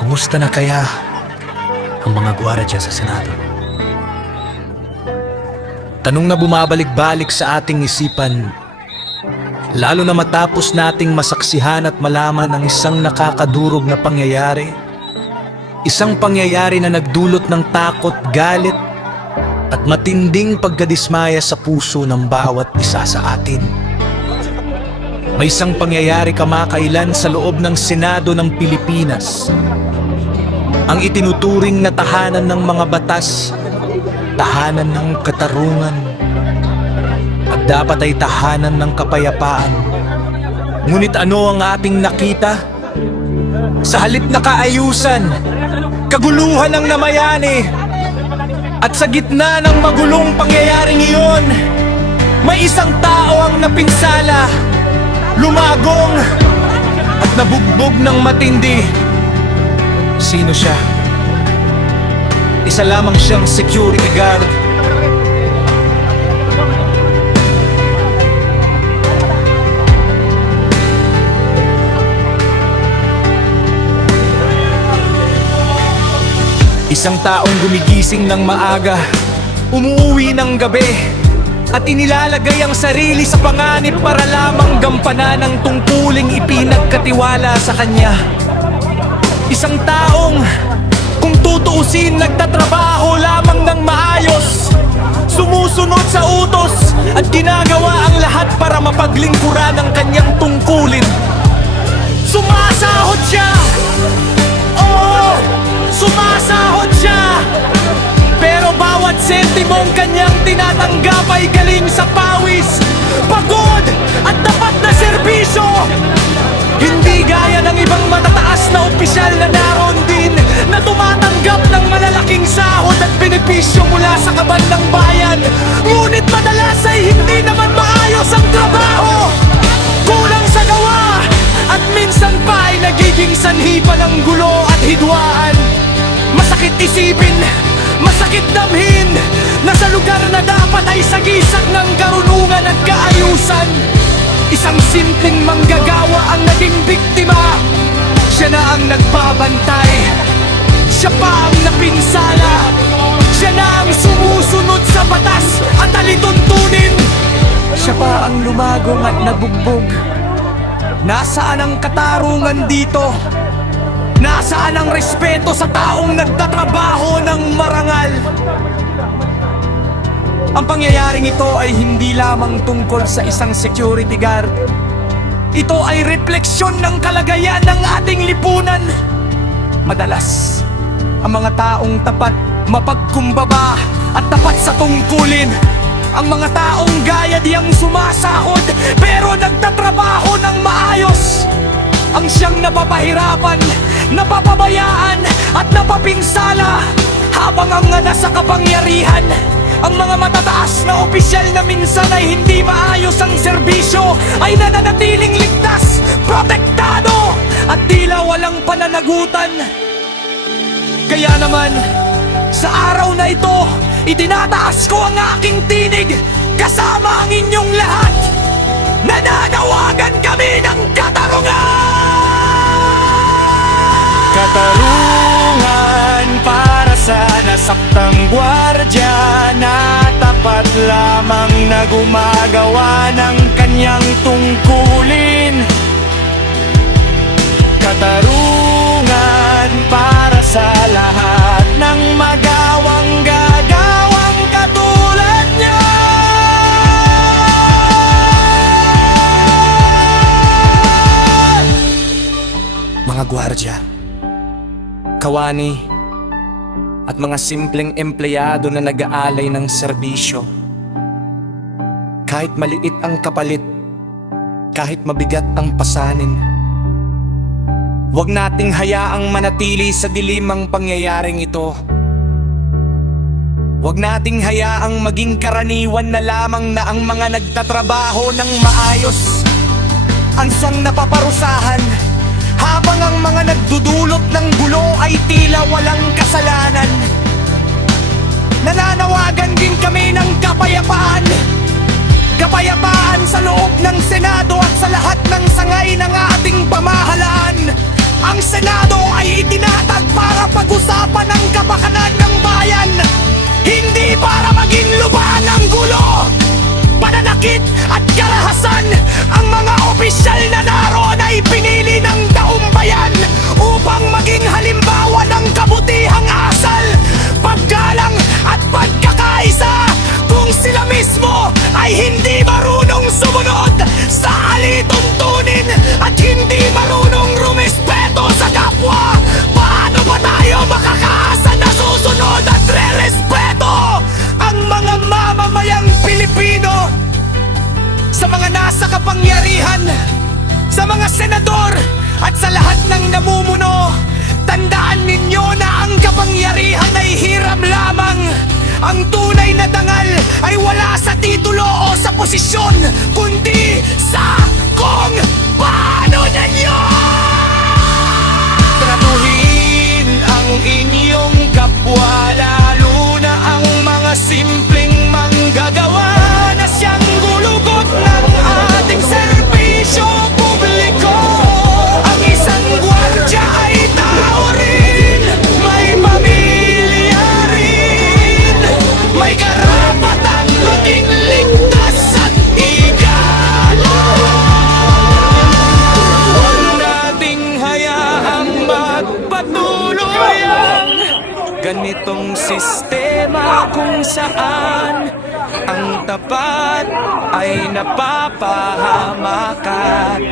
Kumusta na kaya ang mga gwardiya sa Senado? Tanong na bumabalik-balik sa ating isipan, lalo na matapos nating masaksihan at malaman ang isang nakakadurog na pangyayari. Isang pangyayari na nagdulot ng takot, galit at matinding pagkadismaya sa puso ng bawat isa sa atin. May isang pangyayari kamakailan sa loob ng Senado ng Pilipinas. Ang itinuturing na tahanan ng mga batas, tahanan ng katarungan, at dapat ay tahanan ng kapayapaan. Ngunit ano ang ating nakita? Sa halip na kaayusan, kaguluhan ang namayani. At sa gitna ng magulong pangyayaring iyon, may isang tao ang napinsala, lumagong at nabugbog ng matindi. Sino siya? Isa lamang siyang security guard. Isang taong gumigising ng maaga, umuuwi ng gabi, at inilalagay ang sarili sa panganib para lamang gampanan ang tungkuling ipinagkatiwala sa kanya. Isang taong, kung tutuusin, nagtatrabaho lamang ng maayos, sumusunod sa utos at ginagawa ang lahat para mapaglingkuran ang kanyang tungkulin. Sumasahod siya! Oo! Sumasahod siya! Pero bawat sentimong kanyang tinatanggap ay galing sa pawis, pagod at tapat na serbisyo. Hindi gaya ng ibang matataas na opisyal na naroon din, na tumatanggap ng malalaking sahod at benepisyo mula sa kaban ng bayan. Ngunit madalas ay hindi naman maayos ang trabaho, kulang sa gawa, at minsan pa ay nagiging sanhi pa ng gulo at hidwaan. Masakit isipin, masakit damhin, na sa lugar na dapat ay sagisag ng karunungan at kaayusan, isang simpleng manggagawa ang naging biktima. Siya na ang nagbabantay, siya pa ang napinsala, siya na ang sumusunod sa batas at alituntunin. Siya pa ang lumagong at nabugbog. Nasaan ang katarungan dito? Nasaan ang respeto sa taong nagtatrabaho ng marangal? Ang pangyayaring ito ay hindi lamang tungkol sa isang security guard. Ito ay refleksyon ng kalagayan ng ating lipunan. Madalas, ang mga taong tapat, mapagkumbaba at tapat sa tungkulin, ang mga taong gaya diyang sumasahod pero nagtatrabaho ng maayos, ang siyang napapahirapan, napapabayaan at napapinsala, habang ang nasa kapangyarihan, ang mga matataas na opisyal na minsan ay hindi maayos ang serbisyo, ay nananatiling ligtas, protektado at tila walang pananagutan. Kaya naman, sa araw na ito, itinataas ko ang aking tinig kasama ang inyong lahat. Nananawagan kami ng katarungan! Katarungan para sa nasaktang gwardya na tapat lamang na gumagawa ng kanyang tungkulin. Katarungan para sa lahat ng magawang gagawang katulad niya. Mga gwardya, kawani, at mga simpleng empleyado na nag-aalay ng serbisyo. Kahit maliit ang kapalit, kahit mabigat ang pasanin, huwag nating hayaang manatili sa dilim ang pangyayaring ito. Huwag nating hayaang maging karaniwan na lamang na ang mga nagtatrabaho ng maayos ang siyang napaparusahan, habang ang mga nagdudulot ng gulo ay tila walang kasalanan. Nananawagan din kami ng kapayapaan. Kapayapaan sa loob ng Senado at sa lahat ng sanga kapangyarihan, sa mga senador at sa lahat ng namumuno. Tandaan ninyo na ang kapangyarihan ay hiram lamang. Ang tunay na dangal ay wala sa titulo o sa posisyon, kundi sa kung paano ninyo tratuhin ang inyong kapwa, lalo na ang mga simpleng manggagawa na siyang gulugot ng ating serbisyo publiko. Ang isang gwardya ay tao rin, may pamilya rin, may karapatang maging ligtas at igalang. Huwag nating hayaang magpatuloy ang ganitong sistema kung saan ang tapat ay napapahamak at